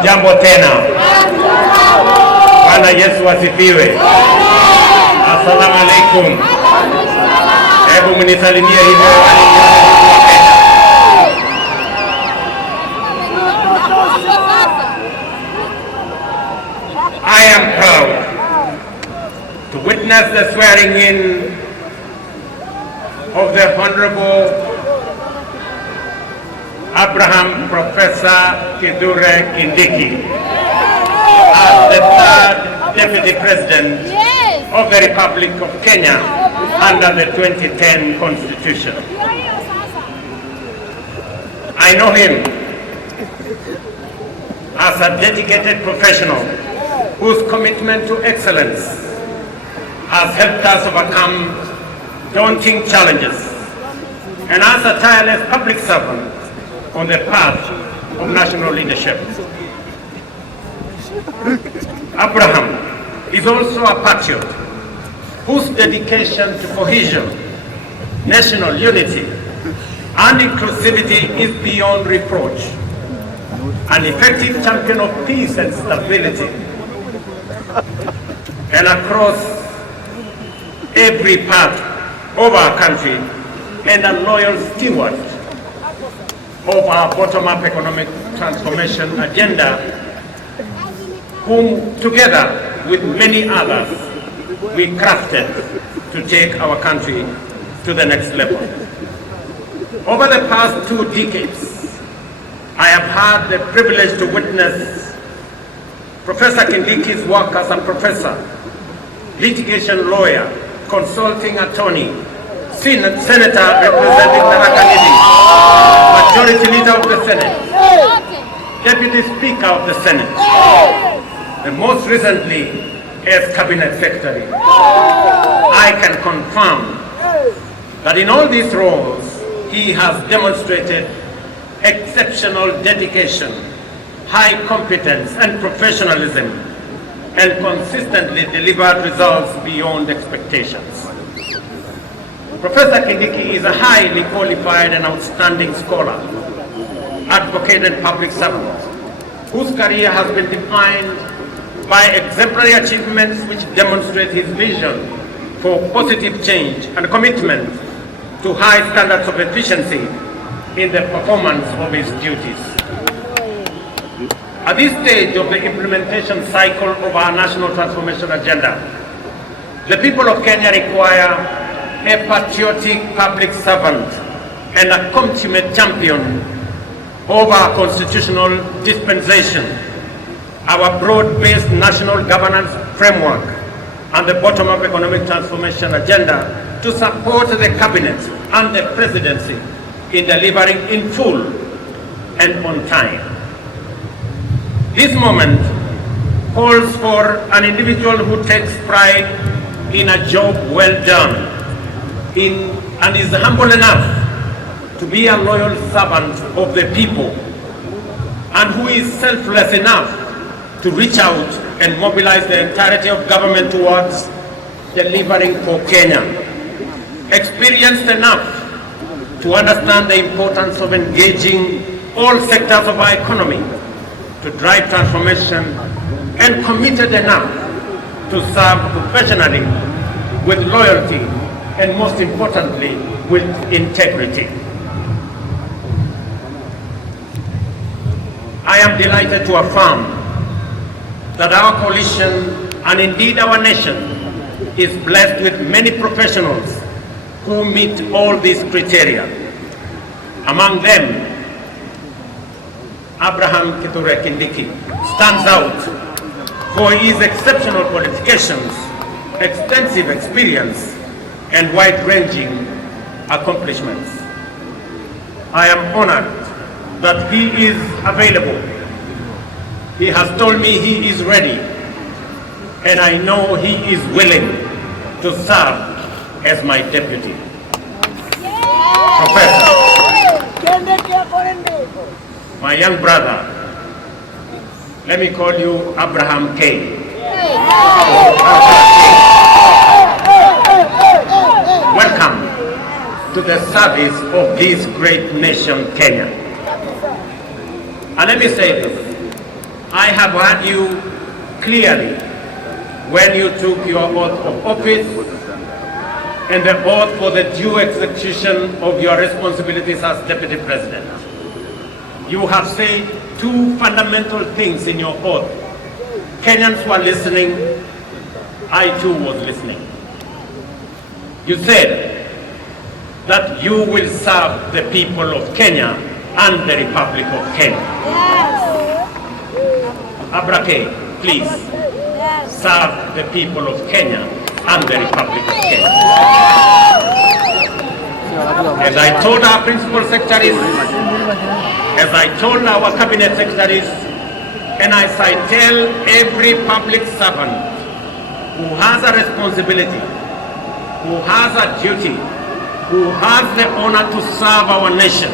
Hamjambo tena. Bwana Yesu asifiwe. Asalamu alaikum. Hebu mnisalimie hivyo. I am proud to witness the swearing in of the Honorable Ibraham Professor Kithure Kindiki as the third Deputy President of the Republic of Kenya under the 2010 Constitution. I know him as a dedicated professional whose commitment to excellence has helped us overcome daunting challenges, and as a tireless public servant on the path of national leadership. Ibraham is also a patriot whose dedication to cohesion, national unity, and inclusivity is beyond reproach. An effective champion of peace and stability, and across every part of our country, and a loyal steward of our bottom-up economic transformation agenda, whom together with many others we crafted to take our country to the next level. Over the past 2 decades, I have had the privilege to witness Professor Kindiki's work as a professor, litigation lawyer, consulting attorney, senator representing Tharaka Nithi, majority leader of the Senate, deputy speaker of the Senate, and most recently as cabinet secretary. I can confirm that in all these roles he has demonstrated exceptional dedication, high competence and professionalism, and consistently delivered results beyond expectations. Professor Kindiki is a highly qualified and outstanding scholar, advocate and public servant, whose career has been defined by exemplary achievements which demonstrate his vision for positive change and commitment to high standards of efficiency in the performance of his duties. At this stage of the implementation cycle of our national transformation agenda, the people of Kenya require a patriotic public servant and a consummate champion of our constitutional dispensation, our broad-based national governance framework, and the bottom-up economic transformation agenda to support the cabinet and the presidency in delivering in full and on time. This moment calls for an individual who takes pride in a job well done, and is humble enough to be a loyal servant of the people, and who is selfless enough to reach out and mobilize the entirety of government towards delivering for Kenya. Experienced enough to understand the importance of engaging all sectors of our economy to drive transformation, and committed enough to serve professionally with loyalty and, most importantly, with integrity. I am delighted to affirm that our coalition, and indeed our nation, is blessed with many professionals who meet all these criteria. Among them, Ibraham Kithure Kindiki stands out for his exceptional qualifications, extensive experience, and wide-ranging accomplishments. I am honored that he is available. He has told me he is ready, and I know he is willing to serve as my deputy. Professor, my young brother, let me call you Abraham K. Welcome to the service of this great nation, Kenya. And let me say this, have heard you clearly when you took your oath of office and the oath for the due execution of your responsibilities as Deputy President. You have said two fundamental things in your oath. Kenyans were listening, I too was listening. You said that you will serve the people of Kenya and the Republic of Kenya. Yes. Abrake, please serve the people of Kenya and the Republic of Kenya. As I told our principal secretaries, as I told our cabinet secretaries, and as I tell every public servant who has a responsibility, who has a duty, who has the honor to serve our nation,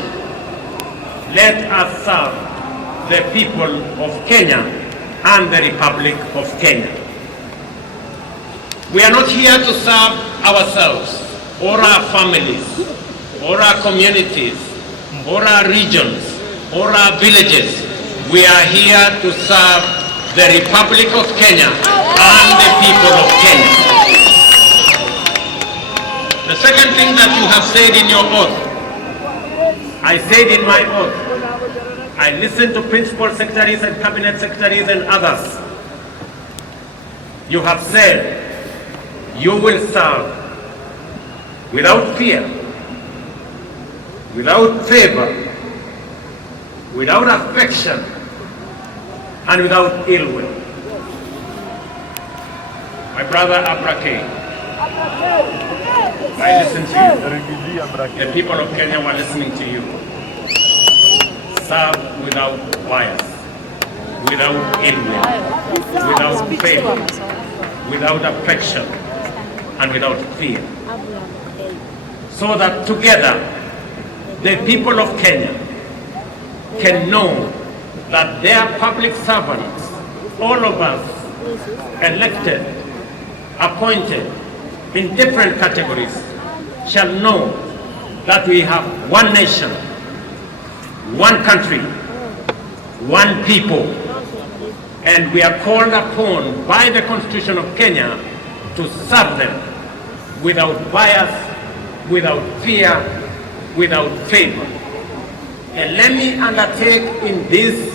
let us serve the people of Kenya and the Republic of Kenya. We are not here to serve ourselves or our families or our communities or our regions or our villages. We are here to serve the Republic of Kenya and the people of Kenya. The second thing that you have said in your oath, I said in my oath, I listened to principal secretaries and cabinet secretaries and others. You have said you will serve without fear, without favor, without affection, and without ill will. My brother Abrake, I listened to you. The people of Kenya were listening to you. Serve without bias, without ill will, without favor, without affection, and without fear. So that together, the people of Kenya can know that their public servants, all of us, elected, appointed in different categories, shall know that we have one nation, one country, one people, and we are called upon by the Constitution of Kenya to serve them without bias, without fear, without favor. And let me undertake in this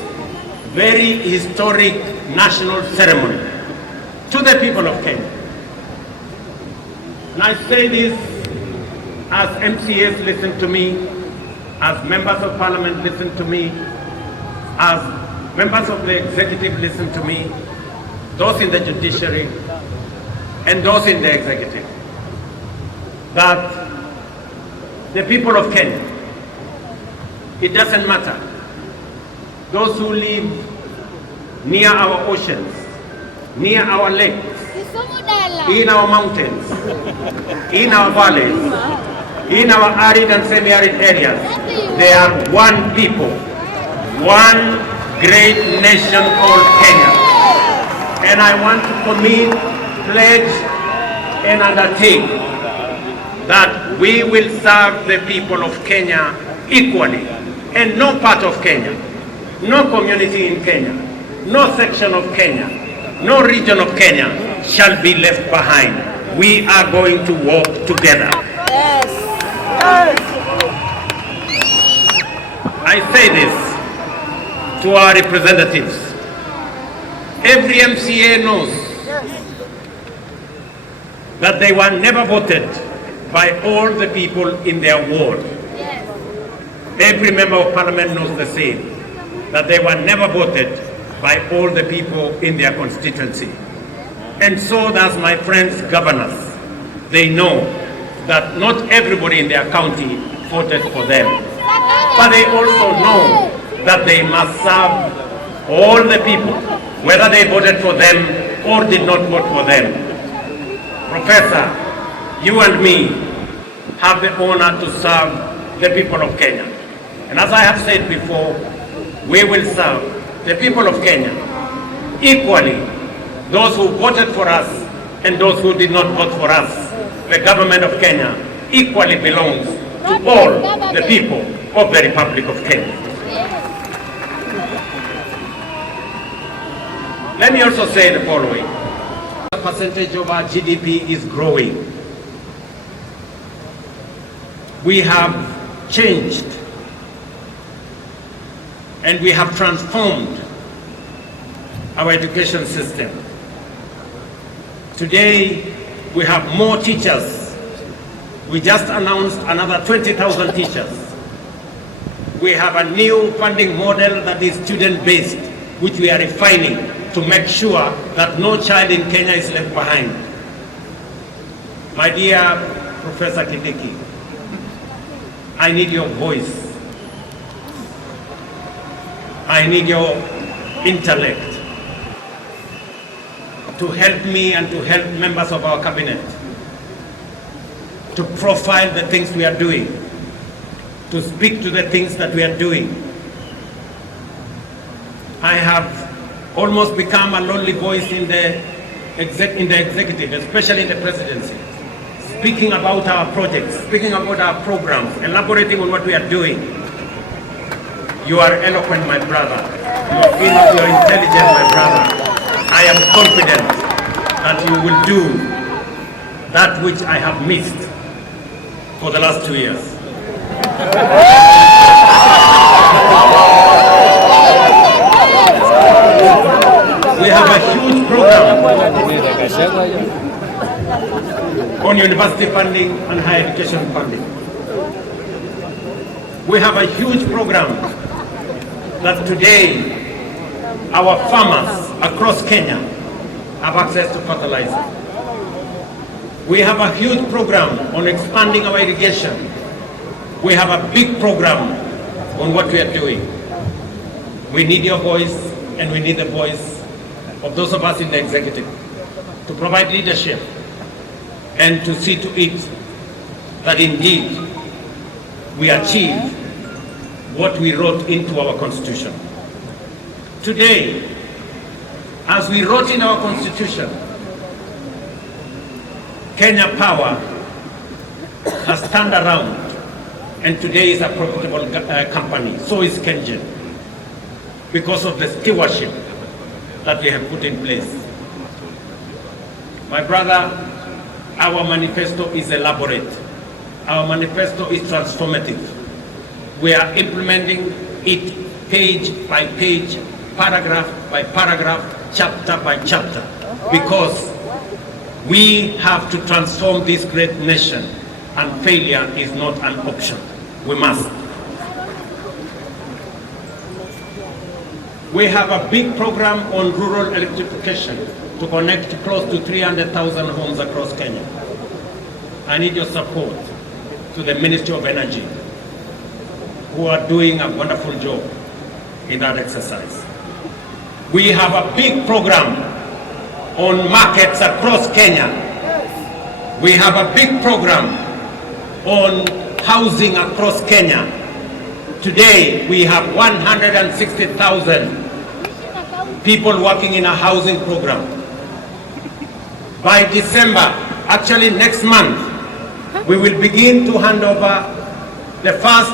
very historic national ceremony to the people of Kenya. And I say this as MCAs listen to me, as members of parliament listen to me, as members of the executive listen to me, those in the judiciary and those in the executive, that the people of Kenya, it doesn't matter, those who live near our oceans, near our lakes, in our mountains, in our valleys, in our arid and semi-arid areas, they are one people, one great nation called Kenya. And I want to commit, pledge, and undertake that we will serve the people of Kenya equally, and no part of Kenya, no community in Kenya, no section of Kenya, no region of Kenya shall be left behind. We are going to work together. Yes. I say this to our representatives. Every MCA knows that they were never voted by all the people in their ward. Every member of parliament knows the same, that they were never voted by all the people in their constituency. And so does my friends governors. They know that not everybody in their county voted for them. But they also know that they must serve all the people, whether they voted for them or did not vote for them. Professor, you and me have the honor to serve the people of Kenya. And as I have said before, we will serve the people of Kenya equally, those who voted for us and those who did not vote for us. The government of Kenya equally belongs to all the people of the Republic of Kenya. Let me also say the following. The percentage of our GDP is growing. We have changed and we have transformed our education system. Today, we have more teachers. We just announced another 20,000 teachers. We have a new funding model that is student-based, which we are refining to make sure that no child in Kenya is left behind. My dear Professor Kindiki, I need your voice. I need your intellect to help me and to help members of our cabinet to profile the things we are doing, to speak to the things that we are doing. I have almost become a lonely voice in the executive, especially in the presidency, speaking about our projects, speaking about our programs, elaborating on what we are doing. You are eloquent, my brother. You are intelligent, my brother. I am confident that you will do that which I have missed for the last 2 years. We have a huge program on university funding and higher education funding. We have a huge program that today our farmers across Kenya have access to fertilizer. We have a huge program on expanding our irrigation. We have a big program on what we are doing. We need your voice and we need the voice of those of us in the executive to provide leadership and to see to it that indeed we achieve what we wrote into our constitution. Today, as we wrote in our constitution, Kenya Power has turned around and today is a profitable company. So is Kengen, because of the stewardship that we have put in place. My brother, our manifesto is elaborate. Our manifesto is transformative. We are implementing it page by page, paragraph by paragraph, chapter by chapter, because we have to transform this great nation and failure is not an option. We must. We have a big program on rural electrification to connect close to 300,000 homes across Kenya. I need your support to the Ministry of Energy, who are doing a wonderful job in that exercise. We have a big program on markets across Kenya. We have a big program on housing across Kenya. Today, we have 160,000 people working in a housing program. By December, actually next month, we will begin to hand over the first